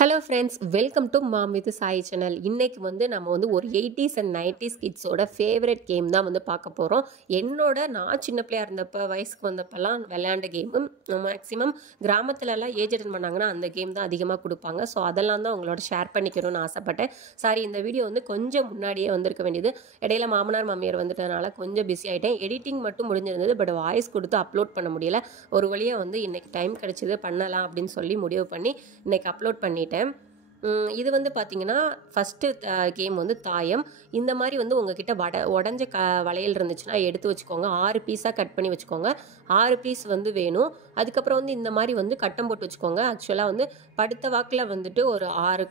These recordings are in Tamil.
Hello friends, welcome to mom with Sai channel. இன்றைக்கி நம்ம ஒரு 80s and 90s கிட்ஸோட favourite game தான் பார்க்க போகிறோம். நான் சின்ன பிள்ளையாக இருந்தப்போ, வயசுக்கு வந்தப்பெல்லாம் விளையாண்ட கேமு மேக்ஸிமம் கிராமத்துலலாம் ஏஜ் அட்டன் பண்ணாங்கன்னா அந்த கேம் தான் அதிகமாக கொடுப்பாங்க. ஸோ அதெல்லாம் தான் உங்களோட ஷேர் பண்ணிக்கணும்னு ஆசைப்பட்டேன். சாரி, இந்த வீடியோ கொஞ்சம் முன்னாடியே வந்திருக்க வேண்டியது. இடையில மாமனார் மாமியார் வந்துட்டதுனால கொஞ்சம் பிஸி ஆகிட்டேன். எடிட்டிங் மட்டும் முடிஞ்சிருந்தது, பட் வாய்ஸ் கொடுத்து அப்லோட் பண்ண முடியல. ஒரு வழியாக இன்றைக்கி டைம் கிடச்சிது, பண்ணலாம் அப்படின்னு சொல்லி முடிவு பண்ணி இன்றைக்கி அப்லோட் பண்ணிட்டேன். இது பார்த்தீங்கன்னா ஃபஸ்ட்டு கேம் தாயம். இந்த மாதிரி உங்ககிட்ட உடஞ்ச வளையல் இருந்துச்சுன்னா எடுத்து வச்சுக்கோங்க. 6 பீஸாக கட் பண்ணி வச்சுக்கோங்க. 6 பீஸ் வேணும். அதுக்கப்புறம் இந்த மாதிரி கட்டம் போட்டு வச்சுக்கோங்க. ஆக்சுவலாக படுத்த வாக்கில் ஒரு 6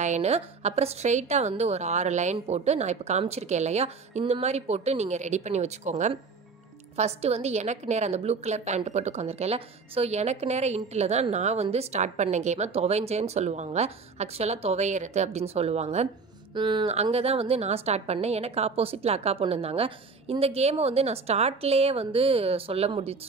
லைனு, அப்புறம் ஸ்ட்ரெயிட்டாக ஒரு 6 லைன் போட்டு நான் இப்போ காமிச்சிருக்கேன் இல்லையா, இந்த மாதிரி போட்டு நீங்கள் ரெடி பண்ணி வச்சுக்கோங்க. ஃபஸ்ட்டு எனக்கு நேரம் அந்த ப்ளூ கலர் பேண்ட் போட்டு உட்காந்துருக்கேன்ல, ஸோ எனக்கு நேரம் இன்ட்டில் தான் நான் ஸ்டார்ட் பண்ண கேமை துவைஞ்சேன்னு சொல்லுவாங்க. ஆக்சுவலாக துவையிறது அப்படின்னு சொல்லுவாங்க. அங்கே தான் நான் ஸ்டார்ட் பண்ணேன். எனக்கு ஆப்போசிட்டில் அக்கா பொண்ணு இருந்தாங்க. இந்த கேமை நான் ஸ்டார்ட்லேயே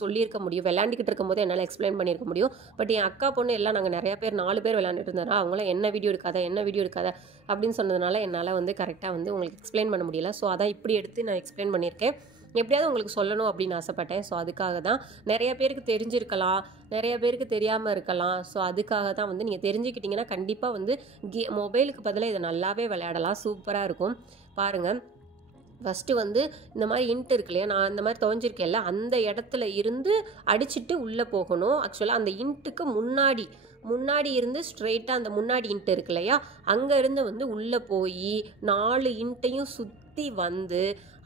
சொல்லியிருக்க முடியும். விளையாண்டுக்கிட்டு இருக்கும்போது என்னால் எக்ஸ்பிளைன் பண்ணியிருக்க முடியும். பட் என் அக்கா பொண்ணு எல்லாம் நாங்கள் நிறையா பேர் 4 பேர் விளையாண்டுட்டு இருந்தாரா, அவங்களாம் என்ன வீடியோ எடுக்காத அப்படின்னு சொன்னதுனால என்னால் கரெக்டாக உங்களுக்கு எக்ஸ்பிளைன் பண்ண முடியல. ஸோ அதான் இப்படி எடுத்து நான் எக்ஸ்பிளைன் பண்ணியிருக்கேன். எப்படியாவது உங்களுக்கு சொல்லணும் அப்படின்னு ஆசைப்பட்டேன். ஸோ அதுக்காக தான். நிறைய பேருக்கு தெரிஞ்சிருக்கலாம், நிறைய பேருக்கு தெரியாமல் இருக்கலாம். ஸோ அதுக்காக தான் நீங்கள் தெரிஞ்சுக்கிட்டிங்கன்னா கண்டிப்பாக மொபைலுக்கு பதிலாக இதை நல்லாவே விளையாடலாம். சூப்பராக இருக்கும். பாருங்கள், ஃபஸ்ட்டு இந்த மாதிரி இன்ட் இருக்கு இல்லையா, நான் இந்த மாதிரி துவஞ்சிருக்கேன்ல, அந்த இடத்துல இருந்து அடிச்சுட்டு உள்ளே போகணும். ஆக்சுவலாக அந்த இன்ட்டுக்கு முன்னாடி இருந்து ஸ்ட்ரெயிட்டாக அந்த முன்னாடி இன்ட் இருக்கு இல்லையா, அங்கே இருந்து உள்ளே போய் 4 இன்ட்டையும் சுற்றி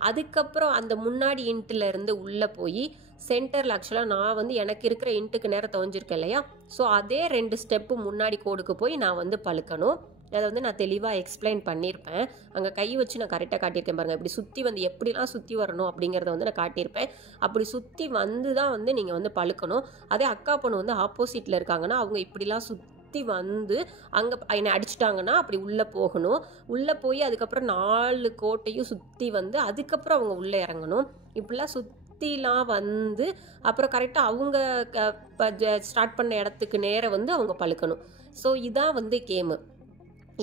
அதுக்கப்புறம் அந்த முன்னாடி இன்ட்டில் இருந்து உள்ளே போய் சென்டரில், ஆக்சுவலாக நான் எனக்கு இருக்கிற இன்ட்டுக்கு நேரம் துவஞ்சிருக்கேன் இல்லையா, ஸோ அதே 2 ஸ்டெப்பு முன்னாடி கோடுக்கு போய் நான் பழுக்கணும். அதை நான் தெளிவாக எக்ஸ்பிளைன் பண்ணியிருப்பேன். அங்கே கை வச்சு நான் கரெக்டாக காட்டியிருக்கேன் பாருங்கள். இப்படி சுற்றி எப்படிலாம் சுற்றி வரணும் அப்படிங்கிறத நான் காட்டியிருப்பேன். அப்படி சுற்றி தான் நீங்கள் பழுக்கணும். அதே அக்கா பொண்ணு ஆப்போசிட்டில் இருக்காங்கன்னா அவங்க இப்படிலாம் சுற்றி அங்கே என்னை அடிச்சிட்டாங்கன்னா அப்படி உள்ளே போகணும். உள்ளே போய் அதுக்கப்புறம் 4 கோட்டையும் சுற்றி அதுக்கப்புறம் அவங்க உள்ளே இறங்கணும். இப்படிலாம் சுற்றிலாம் அப்புறம் கரெக்டாக அவங்க ஸ்டார்ட் பண்ண இடத்துக்கு நேரம் அவங்க பழுக்கணும். ஸோ இதான் கேமு.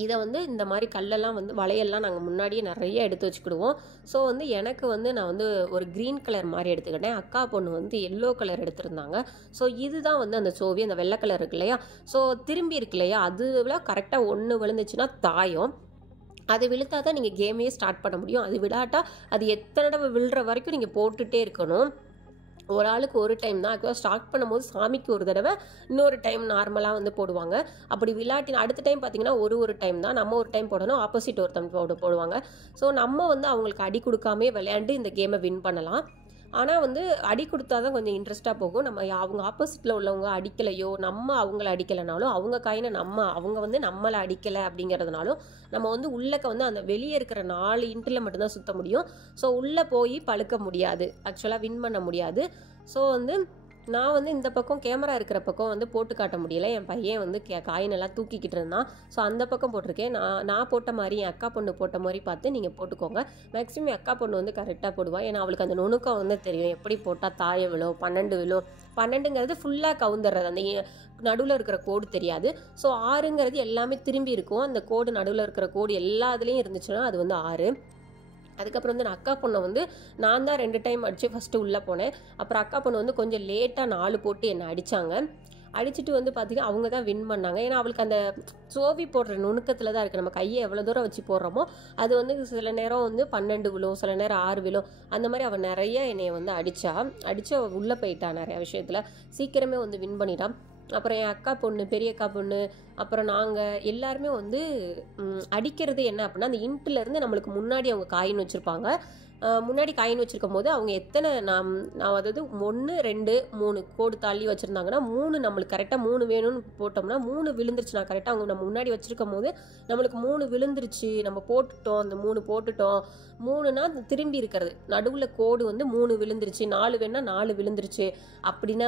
இதை இந்த மாதிரி கல்லெல்லாம் வளையல்லாம் நாங்கள் முன்னாடியே நிறைய எடுத்து வச்சுக்கிடுவோம். ஸோ எனக்கு நான் ஒரு க்ரீன் கலர் மாதிரி எடுத்துக்கிட்டேன். அக்கா பொண்ணு எல்லோ கலர் எடுத்திருந்தாங்க. ஸோ இதுதான் அந்த சோவி, அந்த வெள்ளை கலர் இருக்கு இல்லையா, ஸோ திரும்பி இருக்கு இல்லையா, அதில் கரெக்டாக 1 விழுந்துச்சுன்னா தாயம். அது விழுத்தா தான் நீங்கள் கேமையே ஸ்டார்ட் பண்ண முடியும். அது விடாட்டா அது எத்தனை தடவை விழுற வரைக்கும் நீங்கள் போட்டுகிட்டே இருக்கணும். ஒரு ஆளுக்கு ஒரு டைம் தான். ஆக்சுவலாக ஸ்டார்ட் பண்ணும்போது சாமிக்கு ஒரு தடவை, இன்னொரு டைம் நார்மலாக போடுவாங்க. அப்படி விளையாட்டின அடுத்த டைம் பார்த்தீங்கன்னா ஒரு டைம் தான். நம்ம ஒரு டைம் போடணும், ஆப்போசிட் ஒருத்தவங்க போடுவாங்க. ஸோ நம்ம அவங்களுக்கு அடி கொடுக்காமே விளையாண்டு இந்த கேமை வின் பண்ணலாம். ஆனால் அடி கொடுத்தா தான் கொஞ்சம் இன்ட்ரெஸ்ட்டாக போகும். நம்ம அவங்க ஆப்போசிட்டில் உள்ளவங்க அடிக்கலையோ, நம்ம அவங்கள அடிக்கலைனாலும், அவங்க காயினை அவங்க நம்மளை அடிக்கலை அப்படிங்கிறதுனாலும் நம்ம உள்ளக்க அந்த வெளியே இருக்கிற 4 இன்ட்டில் மட்டும்தான் சுற்ற முடியும். ஸோ உள்ளே போய் பழுக்க முடியாது, ஆக்சுவலாக வின் பண்ண முடியாது. ஸோ நான் இந்த பக்கம் கேமரா இருக்கிற பக்கம் போட்டு காட்ட முடியல. என் பையன் காயினெல்லாம் தூக்கிக்கிட்டு இருந்தான். ஸோ அந்த பக்கம் போட்டிருக்கேன். நான் போட்ட மாதிரி என் அக்கா பொண்ணு போட்ட மாதிரி பார்த்து நீங்கள் போட்டுக்கோங்க. மேக்ஸிமம் என் அக்கா பொண்ணு கரெக்டாக போடுவாள். ஏன்னா அவளுக்கு அந்த நுணுக்கம் தெரியும். எப்படி போட்டால் தாயம் விழும், 12 விழும். 12ங்கிறது ஃபுல்லாக கவுந்துடுறது, அந்த நடுவில் இருக்கிற கோடு தெரியாது. ஸோ 6ங்கிறது எல்லாமே திரும்பி இருக்கும். அந்த கோடு நடுவில் இருக்கிற கோடு எல்லா இதுலேயும் இருந்துச்சுன்னா அது 6. அதுக்கப்புறம் நான் அக்கா பொண்ணை நான் தான் 2 டைம் அடித்து ஃபஸ்ட்டு உள்ளே போனேன். அப்புறம் அக்கா பொண்ணு கொஞ்சம் லேட்டாக 4 போட்டு என்னை அடித்தாங்க. அடிச்சுட்டு பார்த்தீங்கன்னா அவங்க தான் வின் பண்ணாங்க. ஏன்னா அவளுக்கு அந்த சோவி போடுற நுணுக்கத்தில் தான் இருக்குது. நம்ம கையை எவ்வளோ தூரம் வச்சு போடுறோமோ அது சில நேரம் 12 விழும், சில நேரம் 6 விழும். அந்த மாதிரி அவள் நிறைய என்னை அடித்து உள்ளே போயிட்டான். நிறையா விஷயத்தில் சீக்கிரமே வின் பண்ணிட்டான். அப்புறம் என் அக்கா பொண்ணு, பெரிய அக்கா பொண்ணு, அப்புறம் நாங்கள் எல்லாருமே அடிக்கிறது என்ன அப்படின்னா, அந்த இன்ட்டிலேருந்து நம்மளுக்கு முன்னாடி அவங்க காயின் வச்சுருப்பாங்க. முன்னாடி காயின் வச்சுருக்கும் போது அவங்க எத்தனை நான் அதாவது 1 2 3 கோடு தள்ளி வச்சுருந்தாங்கன்னா 3 நம்மளுக்கு கரெக்டாக 3 வேணும்னு போட்டோம்னா 3 விழுந்துருச்சு. நான் கரெக்டாக அவங்க நம்ம முன்னாடி வச்சுருக்கும் போது நம்மளுக்கு 3 விழுந்துருச்சு, நம்ம போட்டுட்டோம், அந்த 3 போட்டுட்டோம். 3னா திரும்பி இருக்கிறது நடுவில் கோடு 3 விழுந்துருச்சு, 4 வேணா 4 விழுந்துருச்சு அப்படின்னா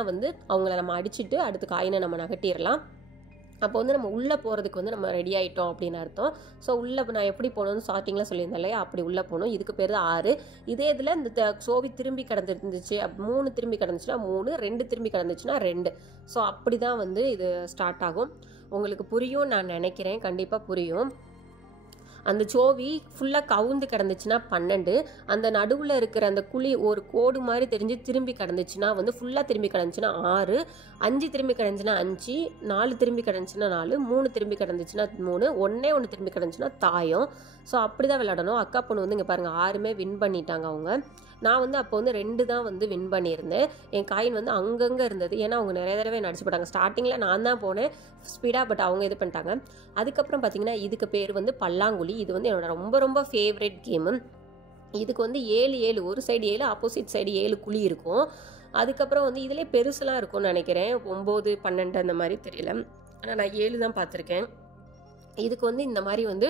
அவங்கள நம்ம அடிச்சுட்டு அடுத்த காயினை நம்ம நகட்டிடலாம். அப்போ வந்து நம்ம உள்ளே போகிறதுக்கு வந்து நம்ம ரெடி ஆகிட்டோம் அப்படின்னு அர்த்தம். ஸோ உள்ளே நான் எப்படி போகணும்னு ஸ்டார்டிங்கில் சொல்லியிருந்தேன் இல்லையா, அப்படி உள்ளே போகணும். இதுக்கு பேர் தான் 6. இதே இதில் இந்த சோவி திரும்பி கிடந்துருந்துச்சு, 3 திரும்பி கிடந்துச்சுன்னா 3, 2 திரும்பி கிடந்துச்சுன்னா 2. ஸோ அப்படி தான் வந்து இது ஸ்டார்ட் ஆகும். உங்களுக்கு புரியும் நான் நினைக்கிறேன், கண்டிப்பாக புரியும். அந்த சோவி ஃபுல்லாக கவுந்து கிடந்துச்சுன்னா 12, அந்த நடுவில் இருக்கிற அந்த குழி ஒரு கோடு மாதிரி தெரிஞ்சு திரும்பி கிடந்துச்சுன்னா வந்து ஃபுல்லாக திரும்பி கிடந்துச்சுன்னா 6, 5 திரும்பி கிடந்துச்சுன்னா 5, 4 திரும்பி கிடந்துச்சுன்னா 4, 3 திரும்பி கிடந்துச்சுன்னா 3, 1 திரும்பி கிடந்துச்சுன்னா தாயம். ஸோ அப்படி தான் விளையாடணும். அக்கா பொண்ணு வந்து இங்கே பாருங்கள் 6மே வின் பண்ணிட்டாங்க அவங்க. நான் வந்து அப்போ வந்து 2 தான் வந்து வின் பண்ணியிருந்தேன். என் காயின் வந்து அங்கங்கே இருந்தது, ஏன்னா அவங்க நிறைய தடவை நடிச்சு போட்டாங்க. ஸ்டார்டிங்கில் நான் தான் போனேன் ஸ்பீடாக, பட் அவங்க இது பண்ணிட்டாங்க. அதுக்கப்புறம் பார்த்தீங்கன்னா இதுக்கு பேர் வந்து பல்லாங்குழி. இது வந்து என்னோட ரொம்ப ரொம்ப ஃபேவரட் கேமு. இதுக்கு வந்து 7 ஒரு சைடு 7, ஆப்போசிட் சைடு 7 குழி இருக்கும். அதுக்கப்புறம் வந்து இதிலே பெருசுலாம் இருக்கும்னு நினைக்கிறேன், 9, 12 அந்த மாதிரி தெரியல, ஆனால் நான் 7 தான் பார்த்துருக்கேன். இதுக்கு வந்து இந்த மாதிரி வந்து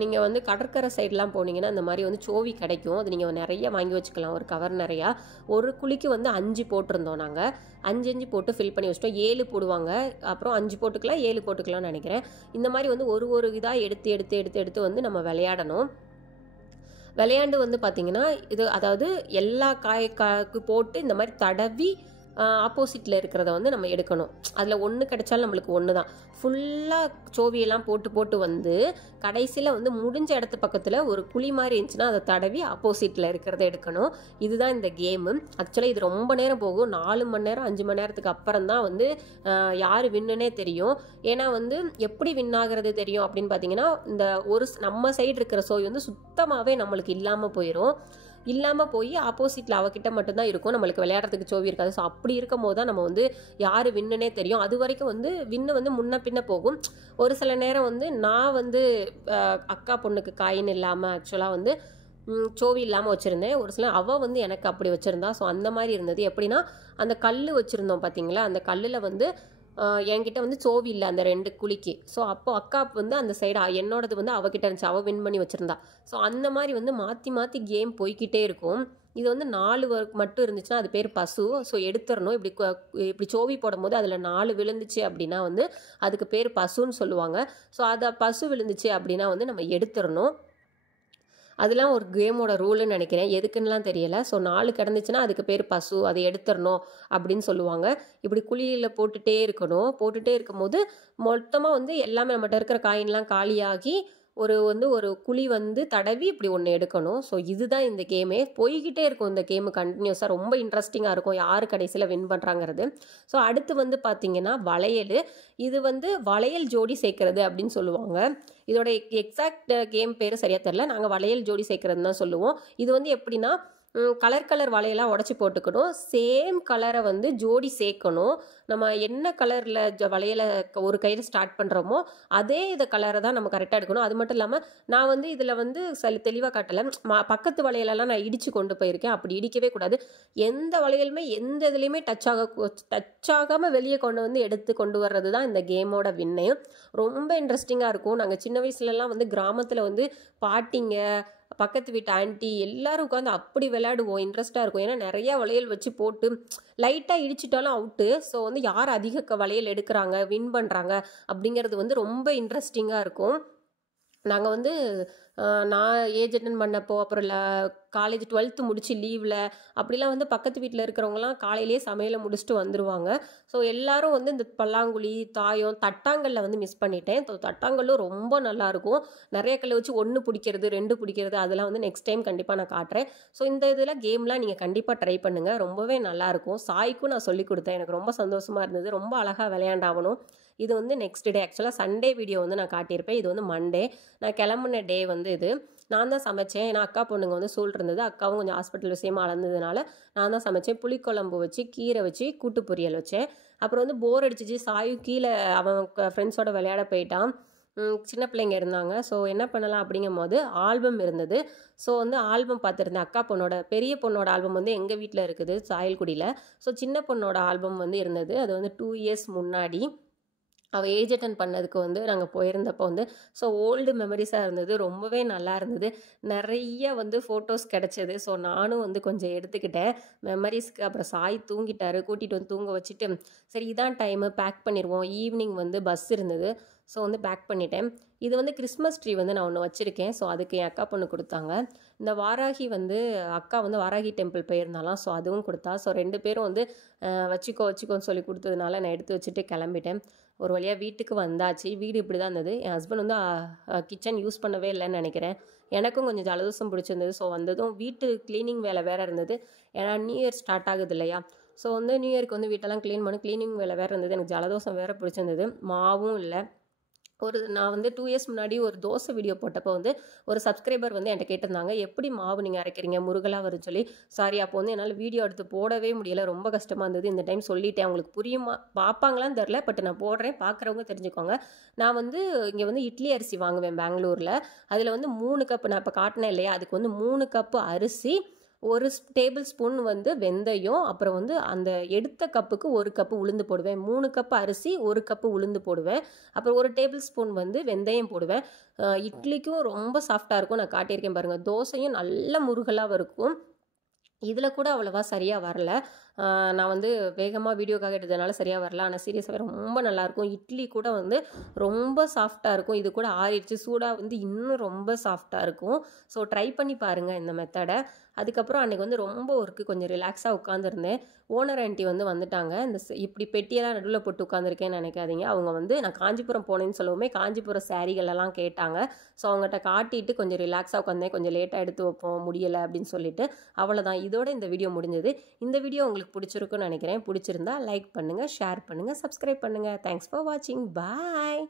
நீங்கள் வந்து கடற்கரை சைட்லாம் போனீங்கன்னா இந்த மாதிரி வந்து சோவி கிடைக்கும். அது நீங்கள் நிறைய வாங்கி வச்சுக்கலாம், ஒரு கவர் நிறையா. ஒரு குழிக்கு வந்து 5 போட்டிருந்தோம் நாங்கள். 5 போட்டு ஃபில் பண்ணி வச்சிட்டோம். 7 போடுவாங்க, அப்புறம் 5 போட்டுக்கலாம், 7 போட்டுக்கலாம்னு நினைக்கிறேன். இந்த மாதிரி வந்து ஒரு இதாக எடுத்து வந்து நம்ம விளையாடணும். விளையாண்டு வந்து பார்த்திங்கன்னா இது அதாவது எல்லா காய்க்கு போட்டு இந்த மாதிரி தடவி ஆப்போசிட்டில் இருக்கிறத வந்து நம்ம எடுக்கணும். அதில் 1 கிடைச்சாலும் நம்மளுக்கு 1 தான். ஃபுல்லாக சோவியெல்லாம் போட்டு வந்து கடைசியில் வந்து முடிஞ்ச இடத்து பக்கத்தில் ஒரு குழி மாதிரி இருந்துச்சுன்னா அதை தடவி ஆப்போசிட்டில் இருக்கிறத எடுக்கணும். இதுதான் இந்த கேமு. ஆக்சுவலாக இது ரொம்ப நேரம் போகும், 4 மணி நேரம் 5 மணி நேரத்துக்கு அப்புறம் தான் வந்து யார் வின்னுனே தெரியும். ஏன்னா வந்து எப்படி வின் ஆகிறது தெரியும் அப்படின்னு பார்த்தீங்கன்னா, இந்த நம்ம சைடு இருக்கிற சோவி வந்து சுத்தமாகவே நம்மளுக்கு இல்லாமல் போய் ஆப்போசிட்டில் அவகிட்ட மட்டும்தான் இருக்கும், நம்மளுக்கு விளையாடுறதுக்கு சோவி இருக்காது. ஸோ அப்படி இருக்கும் போது தான் நம்ம வந்து யார் வின்னுனே தெரியும். அது வரைக்கும் வந்து வின்னு வந்து முன்ன பின்ன போகும். ஒரு சில நேரம் வந்து நான் வந்து அக்கா பொண்ணுக்கு காயின் இல்லாமல் ஆக்சுவலாக வந்து சோவி இல்லாமல் வச்சுருந்தேன். ஒரு சில அவள் வந்து எனக்கு அப்படி வச்சுருந்தா. ஸோ அந்த மாதிரி இருந்தது. எப்படின்னா அந்த கல் வச்சுருந்தோம் பார்த்தீங்களா, அந்த கல்லில் வந்து என்கிட்ட வந்து சோவி இல்லை அந்த 2 குழிக்கு. ஸோ அப்போ அக்கா வந்து அந்த சைடு என்னோடது வந்து அவகிட்ட இருந்துச்சு, அவள் வின் பண்ணி வச்சுருந்தா. ஸோ அந்த மாதிரி வந்து மாற்றி கேம் போய்கிட்டே இருக்கும். இது வந்து 4 மட்டும் இருந்துச்சுன்னா அது பேர் பசு. ஸோ எடுத்துடணும். இப்படி சோவி போடும்போது அதில் 4 விழுந்துச்சு அப்படின்னா வந்து அதுக்கு பேர் பசுன்னு சொல்லுவாங்க. ஸோ அதை பசு விழுந்துச்சு அப்படின்னா வந்து நம்ம எடுத்துடணும். அதெல்லாம் ஒரு கேமோட ரூல்னு நினைக்கிறேன், எதுக்குன்னுலாம் தெரியலை. ஸோ 4 கிடந்துச்சுன்னா அதுக்கு பேர் பசு, அதை எடுத்துடணும் அப்படின்னு சொல்லுவாங்க. இப்படி குழியில் போட்டுகிட்டே இருக்கும்போது மொத்தமாக வந்து எல்லாமே நம்மகிட்ட இருக்கிற காயின்லாம் காலியாகி ஒரு குழி வந்து தடவி இப்படி ஒன்று எடுக்கணும். ஸோ இதுதான் இந்த கேமே. போய்கிட்டே இருக்கும் இந்த கேமு கண்டினியூஸாக, ரொம்ப இன்ட்ரெஸ்டிங்காக இருக்கும் யார் கடைசியில் வின் பண்ணுறாங்கிறது. ஸோ அடுத்து வந்து பார்த்திங்கன்னா வளையல். இது வந்து வளையல் ஜோடி சேர்க்கறது அப்படின்னு சொல்லுவாங்க. இதோட எக்ஸாக்ட் கேம் பேர் சரியாக தெரில, நாங்கள் வளையல் ஜோடி சேர்க்கறதுன்னு தான் சொல்லுவோம். இது வந்து எப்படின்னா கலர் வளையெல்லாம் உடச்சி போட்டுக்கணும், சேம் கலரை வந்து ஜோடி சேர்க்கணும். நம்ம என்ன கலரில் வளையலை ஒரு கையில் ஸ்டார்ட் பண்ணுறோமோ அதே இதை கலரை தான் நம்ம கரெக்டாக எடுக்கணும். அது மட்டும் இல்லாமல் நான் வந்து இதில் வந்து தெளிவாக காட்டலை, பக்கத்து வளையலெல்லாம் நான் இடித்து கொண்டு போயிருக்கேன். அப்படி இடிக்கவே கூடாது. எந்த வளையலுமே எந்த இதுலேயுமே டச் ஆகாமல் வெளியே எடுத்து கொண்டு வர்றது தான் இந்த கேமோட வின்னு. ரொம்ப இன்ட்ரெஸ்டிங்காக இருக்கும். நாங்கள் சின்ன வயசுலலாம் வந்து கிராமத்தில் வந்து பாட்டிங்க, பக்கத்து வீட்டு ஆண்டி எல்லாரும் உட்காந்து அப்படி விளையாடுவோம், இன்ட்ரெஸ்ட்டாக இருக்கும். ஏன்னா நிறையா வளையல் வச்சு போட்டு லைட்டாக இடிச்சிட்டாலும் அவுட்டு. ஸோ வந்து யார் அதிக வளையல் எடுக்கிறாங்க, வின் பண்ணுறாங்க அப்படிங்கிறது வந்து ரொம்ப இன்ட்ரெஸ்டிங்காக இருக்கும். நாங்கள் வந்து நான் ஏஜ் அட்டன் பண்ணப்போ, அப்புறம் காலேஜ் 12th முடிச்சு லீவில் அப்படிலாம் வந்து பக்கத்து வீட்டில் இருக்கிறவங்களாம் காலையிலேயே சமையலை முடிச்சுட்டு வந்துடுவாங்க. ஸோ எல்லோரும் வந்து இந்த பல்லாங்குழி, தாயம், தட்டாங்கல்ல வந்து மிஸ் பண்ணிட்டேன். தட்டாங்கல்லும் ரொம்ப நல்லாயிருக்கும். நிறைய கல்லை வச்சு 1 பிடிக்கிறது 2 பிடிக்கிறது அதெல்லாம் வந்து நெக்ஸ்ட் டைம் கண்டிப்பாக நான் காட்டுறேன். ஸோ இந்த இதில் கேம்லாம் நீங்கள் கண்டிப்பாக ட்ரை பண்ணுங்கள், ரொம்பவே நல்லாயிருக்கும். சாய்க்கும் நான் சொல்லி கொடுத்தேன், எனக்கு ரொம்ப சந்தோஷமாக இருந்தது. ரொம்ப அழகாக விளையாண்டாகணும். இது வந்து நெக்ஸ்ட் டே, ஆக்சுவலாக சண்டே வீடியோ வந்து நான் காட்டியிருப்பேன். இது வந்து மண்டே, நான் கிளம்புன டே வந்து இது. நான் தான் சமைச்சேன். ஏன்னா அக்கா பொண்ணுங்க வந்து ஸ்கூல் இருந்தது, அக்காவும் கொஞ்சம் ஹாஸ்பிட்டல் விஷயமாக அளந்ததுனால நான் தான் சமைச்சேன். புளிக்குழம்பு வச்சு, கீரை வச்சு, கூட்டு பொரியல் வச்சேன். அப்புறம் வந்து போர் அடிச்சிச்சு, சாயும் கீழே அவன் ஃப்ரெண்ட்ஸோட விளையாட போயிட்டான். சின்ன பிள்ளைங்க இருந்தாங்க. ஸோ என்ன பண்ணலாம் அப்படிங்கும் போது ஆல்பம் இருந்தது. ஸோ வந்து ஆல்பம் பார்த்துருந்தேன். அக்கா பொண்ணோட பெரிய பொண்ணோட ஆல்பம் வந்து எங்கள் வீட்டில் இருக்குது சாயல்குடியில். ஸோ சின்ன பொண்ணோட ஆல்பம் வந்து இருந்தது, அது வந்து 2 இயர்ஸ் முன்னாடி. அவள் ஏஜ் அட்டன் பண்ணதுக்கு வந்து நாங்கள் போயிருந்தப்போ வந்து ஸோ ஓல்டு மெமரிஸாக இருந்தது, ரொம்பவே நல்லா இருந்தது. நிறைய வந்து ஃபோட்டோஸ் கிடச்சிது. ஸோ நானும் வந்து கொஞ்சம் எடுத்துக்கிட்டேன் மெமரிஸ்க்கு. அப்புறம் சாய் தூங்கிட்டாரு, கூட்டிகிட்டு வந்து தூங்க வச்சுட்டு சரி இதான் டைமு பேக் பண்ணிடுவோம். ஈவினிங் வந்து பஸ் இருந்தது, ஸோ வந்து பேக் பண்ணிட்டேன். இது வந்து கிறிஸ்மஸ் ட்ரீ வந்து நான் ஒன்று வச்சுருக்கேன். ஸோ அதுக்கு என் அக்கா பொண்ணு கொடுத்தாங்க. இந்த வாராகி வந்து அக்கா வந்து வாராகி டெம்பிள் போயிருந்தாலாம், ஸோ அதுவும் கொடுத்தா. ஸோ 2 பேரும் வந்து வச்சுக்கோன்னு சொல்லி கொடுத்ததுனால நான் எடுத்து வச்சுட்டு கிளம்பிட்டேன். ஒரு வழியாக வீட்டுக்கு வந்தாச்சு. வீடு இப்படி தான் இருந்தது. என் ஹஸ்பண்ட் வந்து கிச்சன் யூஸ் பண்ணவே இல்லைன்னு நினைக்கிறேன். எனக்கும் கொஞ்சம் ஜலதோஷம் பிடிச்சிருந்தது. ஸோ வந்ததும் வீட்டு க்ளீனிங் வேலை வேறு இருந்தது. ஏன்னா நியூ இயர் ஸ்டார்ட் ஆகுது இல்லையா. ஸோ வந்து நியூ இயர்க்கு வந்து வீட்டெல்லாம் க்ளீனிங் வேலை வேறு இருந்தது. எனக்கு ஜலதோஷம் வேறு பிடிச்சிருந்தது. மாவும் இல்லை. நான் வந்து 2 இயர்ஸ் முன்னாடி ஒரு தோசை வீடியோ போட்டப்போ வந்து ஒரு சப்ஸ்கிரைபர் வந்து என்கிட்ட கேட்டிருந்தாங்க, எப்படி மாவு நீங்கள் அரைக்கிறீங்க முருகலாக வரும்னு சொல்லி. சாரி, அப்போ வந்து என்னால் வீடியோ எடுத்து போடவே முடியலை, ரொம்ப கஷ்டமாக இருந்தது. இந்த டைம் சொல்லிட்டேன். அவங்களுக்கு புரியுமா பார்ப்பாங்களான்னு தெரில, பட் நான் போடுறேன், பார்க்குறவங்க தெரிஞ்சுக்கோங்க. நான் வந்து இங்கே வந்து இட்லி அரிசி வாங்குவேன் பெங்களூரில். அதில் வந்து 3 கப்பு நான் இப்போ காட்டினேன் இல்லையா, அதுக்கு வந்து 3 கப்பு அரிசி, 1 டேபிள் ஸ்பூன் வந்து வெந்தயம், அப்புறம் வந்து அந்த எடுத்த கப்புக்கு 1 கப்பு உளுந்து போடுவேன். 3 கப்பு அரிசி, 1 கப்பு உளுந்து போடுவேன். அப்புறம் 1 டேபிள் ஸ்பூன் வந்து வெந்தயம் போடுவேன். இட்லிக்கும் ரொம்ப சாஃப்டாக இருக்கும். நான் காட்டியிருக்கேன் பாருங்கள். தோசையும் நல்ல முருகலாக இருக்கும். இதில் கூட அவ்வளோவா சரியாக வரல. நான் வந்து வேகமாக வீடியோக்காக எடுத்ததுனால சரியாக வரல. ஆனால் சீரியஸாகவே ரொம்ப நல்லாயிருக்கும். இட்லி கூட வந்து ரொம்ப சாஃப்டாக இருக்கும். இது கூட ஆறிடுச்சு, சூடாக வந்து இன்னும் ரொம்ப சாஃப்டாக இருக்கும். ஸோ ட்ரை பண்ணி பாருங்கள் இந்த மெத்தடை. அதுக்கப்புறம் அன்றைக்கி வந்து ரொம்ப ஒர்க்கு, கொஞ்சம் ரிலாக்ஸாக உட்காந்துருந்தேன். ஓனர் ஆண்டி வந்து வந்துட்டாங்க. இந்த இப்படி பெட்டியெல்லாம் நடுவில் போட்டு உட்காந்துருக்கேன்னு நினைக்காதீங்க. அவங்க வந்து நான் காஞ்சிபுரம் போனேன்னு சொல்லவுமே காஞ்சிபுரம் சாரீகளெல்லாம் கேட்டாங்க. ஸோ அவங்ககிட்ட காட்டிட்டு கொஞ்சம் ரிலாக்ஸாக உட்காந்தேன். கொஞ்சம் லேட்டாக எடுத்து வைப்போம் முடியலை அப்படின்னு சொல்லிட்டு. அவ்வளோதான், இதோட இந்த வீடியோ முடிஞ்சது. இந்த வீடியோ உங்களுக்கு பிடிச்சிருக்குன்னு நினைக்கிறேன். பிடிச்சிருந்தா லைக் பண்ணுங்கள், ஷேர் பண்ணுங்கள், சப்ஸ்கிரைப் பண்ணுங்கள். தேங்க்ஸ் ஃபார் வாட்சிங். பாய்.